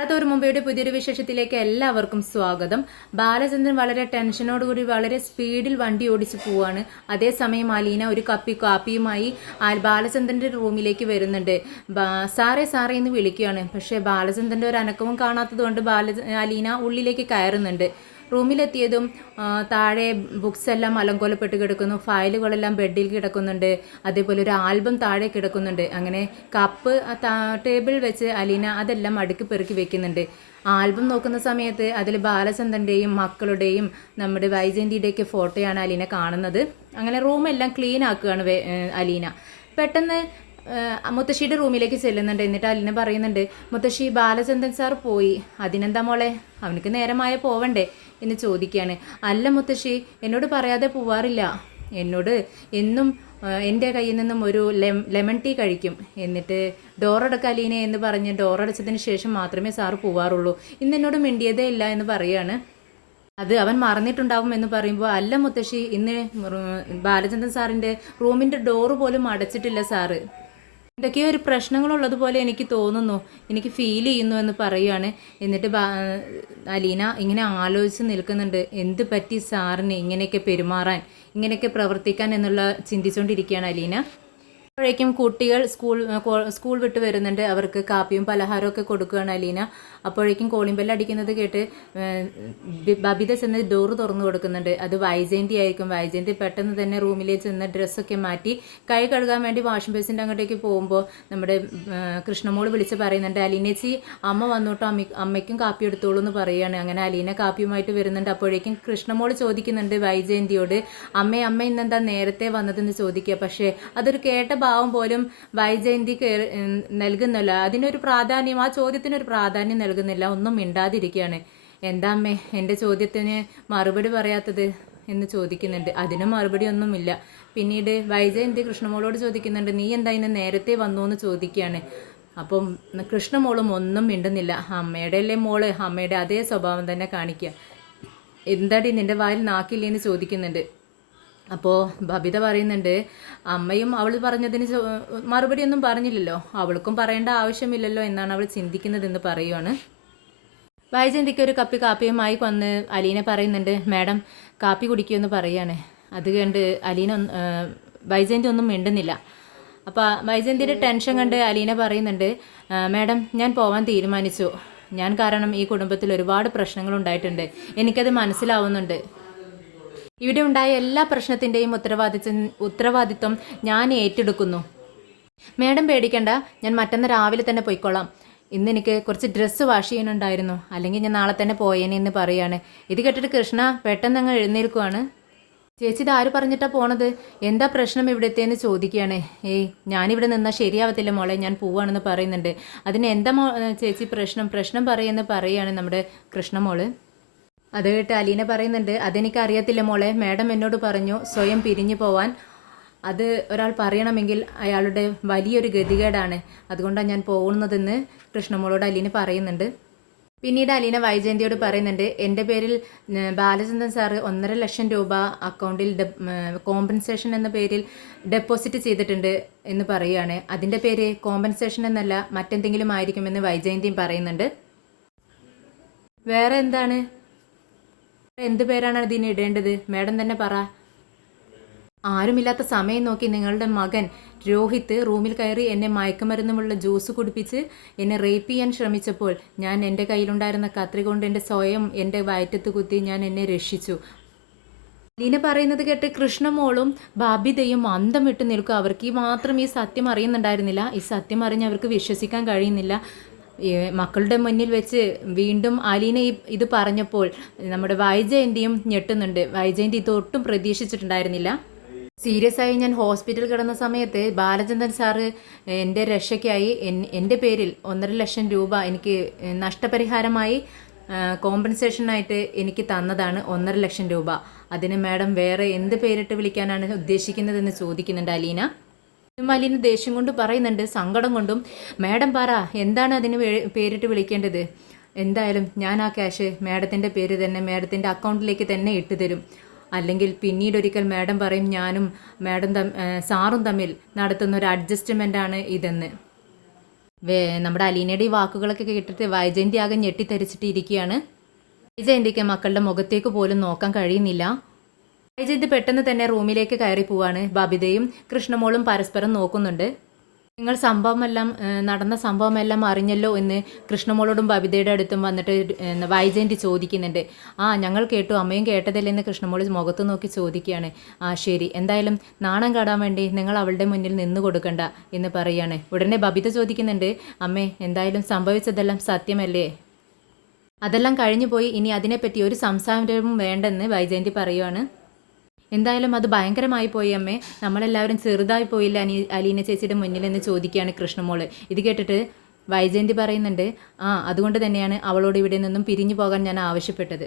അടുത്തൊരു മുംബൈയുടെ പുതിയൊരു വിശേഷത്തിലേക്ക് എല്ലാവർക്കും സ്വാഗതം. ബാലചന്ദ്രൻ വളരെ ടെൻഷനോടുകൂടി വളരെ സ്പീഡിൽ വണ്ടി ഓടിച്ച് പോവാണ്. അതേസമയം അലീന ഒരു കാപ്പിയുമായി ബാലചന്ദ്രൻ്റെ റൂമിലേക്ക് വരുന്നുണ്ട്. സാറേ സാറേ എന്ന് വിളിക്കുകയാണ്. പക്ഷേ ബാലചന്ദ്രൻ്റെ ഒരു അനക്കവും കാണാത്തത് കൊണ്ട് അലീന ഉള്ളിലേക്ക് കയറുന്നുണ്ട്. റൂമിലെത്തിയതും താഴെ ബുക്സ് എല്ലാം അലങ്കോലപ്പെട്ട് കിടക്കുന്നു, ഫയലുകളെല്ലാം ബെഡിൽ കിടക്കുന്നുണ്ട്, അതേപോലെ ഒരു ആൽബം താഴെ കിടക്കുന്നുണ്ട്. അങ്ങനെ കപ്പ് ടേബിൾ വെച്ച് അലീന അതെല്ലാം അടുക്കി പെറുക്കി വെക്കുന്നുണ്ട്. ആൽബം നോക്കുന്ന സമയത്ത് അതിൽ ബാലചന്ദ്രൻ്റെയും മക്കളുടെയും നമ്മുടെ വൈജയന്തിയുടെയൊക്കെ ഫോട്ടോയാണ് അലീന കാണുന്നത്. അങ്ങനെ റൂമെല്ലാം ക്ലീൻ ആക്കുകയാണ് അലീന. പെട്ടെന്ന് മുത്തശ്ശിയുടെ റൂമിലേക്ക് ചെല്ലുന്നുണ്ട്. എന്നിട്ട് അലീന പറയുന്നുണ്ട്, മുത്തശ്ശി ബാലചന്ദ്രൻ സാർ പോയി, അതിനെന്താ മോളെ, അവനക്ക് നേരമായ പോവണ്ടേ എന്ന് ചോദിക്കുകയാണ്. അല്ല മുത്തശ്ശി, എന്നോട് പറയാതെ പോവാറില്ല, എന്നോട് എന്നും എൻ്റെ കയ്യിൽ നിന്നും ഒരു ലെമൺ ടീ കഴിക്കും, എന്നിട്ട് ഡോറടക്ക അലീന എന്ന് പറഞ്ഞ് ഡോറടച്ചതിന് ശേഷം മാത്രമേ സാറ് പോവാറുള്ളൂ, ഇന്ന് എന്നോട് മിണ്ടിയതേ ഇല്ല എന്ന് പറയുകയാണ്. അത് അവൻ മറന്നിട്ടുണ്ടാവും എന്ന് പറയുമ്പോൾ, അല്ല മുത്തശ്ശി, ഇന്ന് ബാലചന്ദ്രൻ സാറിൻ്റെ റൂമിൻ്റെ ഡോറ് പോലും അടച്ചിട്ടില്ല സാറ്, എന്തൊക്കെയോ ഒരു പ്രശ്നങ്ങളുള്ളതുപോലെ എനിക്ക് തോന്നുന്നു, എനിക്ക് ഫീൽ ചെയ്യുന്നു എന്ന് പറയുകയാണ്. എന്നിട്ട് അലീന ഇങ്ങനെ ആലോചിച്ച് നിൽക്കുന്നുണ്ട്, എന്ത് പറ്റി സാറിന് ഇങ്ങനെയൊക്കെ പെരുമാറാൻ, ഇങ്ങനെയൊക്കെ പ്രവർത്തിക്കാൻ എന്നുള്ള ചിന്തിച്ചുകൊണ്ടിരിക്കുകയാണ് അലീന. അപ്പോഴേക്കും കുട്ടികൾ സ്കൂൾ വിട്ട് വരുന്നുണ്ട്. അവർക്ക് കാപ്പിയും പലഹാരമൊക്കെ കൊടുക്കുകയാണ് അലീന. അപ്പോഴേക്കും കോളിംഗ് ബെല്ല് അടിക്കുന്നത് കേട്ട് ബബിത ചെന്ന് ഡോറ് തുറന്നു കൊടുക്കുന്നുണ്ട്. അത് വൈജയന്തി ആയിരിക്കും. വൈജയന്തി പെട്ടെന്ന് തന്നെ റൂമിലേക്ക് ചെന്ന് ഡ്രസ്സൊക്കെ മാറ്റി കൈ കഴുകാൻ വേണ്ടി വാഷിംഗ് ബേസിൻ്റെ അങ്ങോട്ടേക്ക് പോകുമ്പോൾ നമ്മുടെ കൃഷ്ണമോള് വിളിച്ച് പറയുന്നുണ്ട്, അലീനേച്ചി അമ്മ വന്നോട്ടോ, അമ്മയ്ക്കും കാപ്പി എടുത്തോളൂ എന്ന് പറയുകയാണ്. അങ്ങനെ അലീന കാപ്പിയുമായിട്ട് വരുന്നുണ്ട്. അപ്പോഴേക്കും കൃഷ്ണമോള് ചോദിക്കുന്നുണ്ട് വൈജയന്തിയോട്, അമ്മ ഇന്നെന്താ നേരത്തെ വന്നതെന്ന് ചോദിക്കുക. പക്ഷേ അതൊരു കേട്ട ഭാവം പോലും വൈജയന്തി നൽകുന്നില്ല. അതിനൊരു പ്രാധാന്യം, ആ ചോദ്യത്തിനൊരു പ്രാധാന്യം നൽകുന്നില്ല, ഒന്നും മിണ്ടാതിരിക്കുകയാണ്. എന്താ അമ്മേ എൻ്റെ ചോദ്യത്തിന് മറുപടി പറയാത്തത് എന്ന് ചോദിക്കുന്നുണ്ട്. അതിനും മറുപടി ഒന്നുമില്ല. പിന്നീട് വൈജയന്തി കൃഷ്ണമോളോട് ചോദിക്കുന്നുണ്ട്, നീ എന്താ ഇന്ന് നേരത്തെ വന്നു എന്ന് ചോദിക്കുകയാണ്. അപ്പം കൃഷ്ണമോളും ഒന്നും മിണ്ടുന്നില്ല. അമ്മയുടെ അല്ലേ മോള്, അമ്മയുടെ അതേ സ്വഭാവം തന്നെ കാണിക്കുക. എന്താടി നിൻ്റെ വായിൽ നാക്കില്ലേന്ന് ചോദിക്കുന്നുണ്ട്. അപ്പോൾ ബബിത പറയുന്നുണ്ട്, അമ്മയും അവൾ പറഞ്ഞതിന് മറുപടി ഒന്നും പറഞ്ഞില്ലല്ലോ, അവൾക്കും പറയേണ്ട ആവശ്യമില്ലല്ലോ എന്നാണ് അവൾ ചിന്തിക്കുന്നതെന്ന് പറയുവാണ്. വൈജയന്തിക്ക് ഒരു കപ്പ് കാപ്പിയുമായി വന്ന് അലീന പറയുന്നുണ്ട്, മാഡം കാപ്പി കുടിക്കുമെന്ന് പറയുകയാണ്. അത് കണ്ട് വൈജയന്തി ഒന്നും മിണ്ടുന്നില്ല. അപ്പോൾ വൈജയന്തിയുടെ ടെൻഷൻ കണ്ട് അലീന പറയുന്നുണ്ട്, മാഡം ഞാൻ പോവാൻ തീരുമാനിച്ചു, ഞാൻ കാരണം ഈ കുടുംബത്തിൽ ഒരുപാട് പ്രശ്നങ്ങളുണ്ടായിട്ടുണ്ട്, എനിക്കത് മനസ്സിലാവുന്നുണ്ട്, ഇവിടെ ഉണ്ടായ എല്ലാ പ്രശ്നത്തിൻ്റെയും ഉത്തരവാദിത്വം ഞാൻ ഏറ്റെടുക്കുന്നു. മേഡം പേടിക്കണ്ട, ഞാൻ മറ്റന്ന് രാവിലെ തന്നെ പോയിക്കോളാം, ഇന്ന് എനിക്ക് കുറച്ച് ഡ്രസ്സ് വാഷ് ചെയ്യാനുണ്ടായിരുന്നു, അല്ലെങ്കിൽ ഞാൻ നാളെ തന്നെ പോയേനെ എന്ന് പറയുകയാണ്. ഇത് കേട്ടിട്ട് കൃഷ്ണ പെട്ടെന്ന് അങ്ങ് എഴുന്നേൽക്കുവാണ്. ചേച്ചി ഇത് ആര് പറഞ്ഞിട്ടാ പോണത്, എന്താ പ്രശ്നം ഇവിടുത്തേന്ന് ചോദിക്കുകയാണ്. ഏയ് ഞാനിവിടെ നിന്നാൽ ശരിയാവത്തില്ല മോളെ, ഞാൻ പോവാണെന്ന് പറയുന്നുണ്ട്. അതിന് എന്താ ചേച്ചി പ്രശ്നം പറയുമെന്ന് പറയുകയാണ് നമ്മുടെ കൃഷ്ണമോള്. അത് കേട്ട് അലീന പറയുന്നുണ്ട്, അതെനിക്കറിയത്തില്ല മോളെ, മാഡം എന്നോട് പറഞ്ഞു സ്വയം പിരിഞ്ഞു പോവാൻ, അത് ഒരാൾ പറയണമെങ്കിൽ അയാളുടെ വലിയൊരു ഗതികേടാണ്, അതുകൊണ്ടാണ് ഞാൻ പോകുന്നതെന്ന് കൃഷ്ണമോളോട് അലീന പറയുന്നുണ്ട്. പിന്നീട് അലീന വൈജയന്തിയോട് പറയുന്നുണ്ട്, എൻ്റെ പേരിൽ ബാലചന്ദ്രൻ സാറ് 1.5 ലക്ഷം രൂപ അക്കൗണ്ടിൽ കോമ്പൻസേഷൻ എന്ന പേരിൽ ഡെപ്പോസിറ്റ് ചെയ്തിട്ടുണ്ട് എന്ന് പറയുകയാണ്. അതിൻ്റെ പേര് കോമ്പൻസേഷൻ എന്നല്ല മറ്റെന്തെങ്കിലും ആയിരിക്കുമെന്ന് വൈജയന്തിയും പറയുന്നുണ്ട്. വേറെ എന്താണ്, എന്ത് പേരാണ് അതിന് ഇടേണ്ടത്, മാഡം തന്നെ പറ. ആരുമില്ലാത്ത സമയം നോക്കി നിങ്ങളുടെ മകൻ രോഹിത് റൂമിൽ കയറി എന്നെ മയക്കുമരുന്നുമുള്ള ജ്യൂസ് കുടിപ്പിച്ച് എന്നെ റേപ്പ് ചെയ്യാൻ ശ്രമിച്ചപ്പോൾ ഞാൻ എൻ്റെ കയ്യിലുണ്ടായിരുന്ന കത്രി കൊണ്ട് എൻ്റെ വയറ്റത്ത് കുത്തി ഞാൻ എന്നെ രക്ഷിച്ചു. ലീന പറയുന്നത് കേട്ട് കൃഷ്ണമോളും ബബിതയും അന്തം വിട്ട് നിൽക്കുക. അവർക്ക് മാത്രം ഈ സത്യം അറിയുന്നുണ്ടായിരുന്നില്ല. ഈ സത്യം അറിഞ്ഞ് അവർക്ക് വിശ്വസിക്കാൻ കഴിയുന്നില്ല. മക്കളുടെ മുന്നിൽ വെച്ച് വീണ്ടും അലീന ഇത് പറഞ്ഞപ്പോൾ നമ്മുടെ വൈജയന്തിയും ഞെട്ടുന്നുണ്ട്. വൈജയന്തി ഇതൊട്ടും പ്രതീക്ഷിച്ചിട്ടുണ്ടായിരുന്നില്ല. സീരിയസ് ആയി ഞാൻ ഹോസ്പിറ്റലിൽ കിടന്ന സമയത്ത് ബാലചന്ദ്രൻ സാറ് എൻ്റെ രക്ഷയ്ക്കായി എൻ്റെ പേരിൽ 1.5 ലക്ഷം രൂപ എനിക്ക് നഷ്ടപരിഹാരമായി കോമ്പൻസേഷനായിട്ട് എനിക്ക് തന്നതാണ് 1.5 ലക്ഷം രൂപ. അതിന് മാഡം വേറെ എന്ത് പേരിട്ട് വിളിക്കാനാണ് ഉദ്ദേശിക്കുന്നതെന്ന് ചോദിക്കുന്നുണ്ട് അലീന. അലീന ദേഷ്യം കൊണ്ട് പറയുന്നുണ്ട്, സങ്കടം കൊണ്ടും, മാഡം പറ എന്താണ് അതിന് പേരിട്ട് വിളിക്കേണ്ടത്, എന്തായാലും ഞാൻ ആ ക്യാഷ് മാഡത്തിൻ്റെ പേര് തന്നെ മാഡത്തിൻ്റെ അക്കൗണ്ടിലേക്ക് തന്നെ ഇട്ട് തരും, അല്ലെങ്കിൽ പിന്നീടൊരിക്കൽ മാഡം പറയും ഞാനും സാറും തമ്മിൽ നടത്തുന്ന ഒരു അഡ്ജസ്റ്റ്മെൻ്റാണ് ഇതെന്ന്. നമ്മുടെ അലീനയുടെ ഈ വാക്കുകളൊക്കെ കേട്ടിട്ട് വൈജയന്തി ആകെ ഞെട്ടിത്തെറിച്ചിട്ട് ഇരിക്കുകയാണ്. വൈജയന്തിക്ക് മക്കളുടെ മുഖത്തേക്ക് പോലും നോക്കാൻ കഴിയുന്നില്ല. വൈജയന്തി പെട്ടെന്ന് തന്നെ റൂമിലേക്ക് കയറി പോവാണ്. ബബിതയും കൃഷ്ണമോളും പരസ്പരം നോക്കുന്നുണ്ട്. നിങ്ങൾ നടന്ന സംഭവമെല്ലാം അറിഞ്ഞല്ലോ എന്ന് കൃഷ്ണമോളോടും ബബിതയുടെ അടുത്തും വന്നിട്ട് വൈജയന്തി ചോദിക്കുന്നുണ്ട്. ഞങ്ങൾ കേട്ടു, അമ്മയും കേട്ടതല്ലെന്ന് കൃഷ്ണമോൾ മുഖത്ത് നോക്കി ചോദിക്കുകയാണ്. ശരി, എന്തായാലും നാണം കാടാൻ വേണ്ടി നിങ്ങൾ അവളുടെ മുന്നിൽ നിന്നു കൊടുക്കണ്ട എന്ന് പറയാണ്. ഉടനെ ബബിത ചോദിക്കുന്നുണ്ട്, അമ്മേ എന്തായാലും സംഭവിച്ചതെല്ലാം സത്യമല്ലേ? അതെല്ലാം കഴിഞ്ഞു പോയി, ഇനി അതിനെപ്പറ്റി ഒരു സംസാരവും വേണ്ടെന്ന് വൈജയന്തി പറയുവാണ്. എന്തായാലും അത് ഭയങ്കരമായി പോയി അമ്മേ, നമ്മളെല്ലാവരും ചെറുതായി പോയില്ല അലീന ചേച്ചിയുടെ മുന്നിൽ എന്ന് ചോദിക്കുകയാണ് കൃഷ്ണമോള്. ഇത് കേട്ടിട്ട് വൈജയന്തി പറയുന്നുണ്ട്, അതുകൊണ്ട് തന്നെയാണ് അവളോട് ഇവിടെ നിന്നും പിരിഞ്ഞു പോകാൻ ഞാൻ ആവശ്യപ്പെട്ടത്.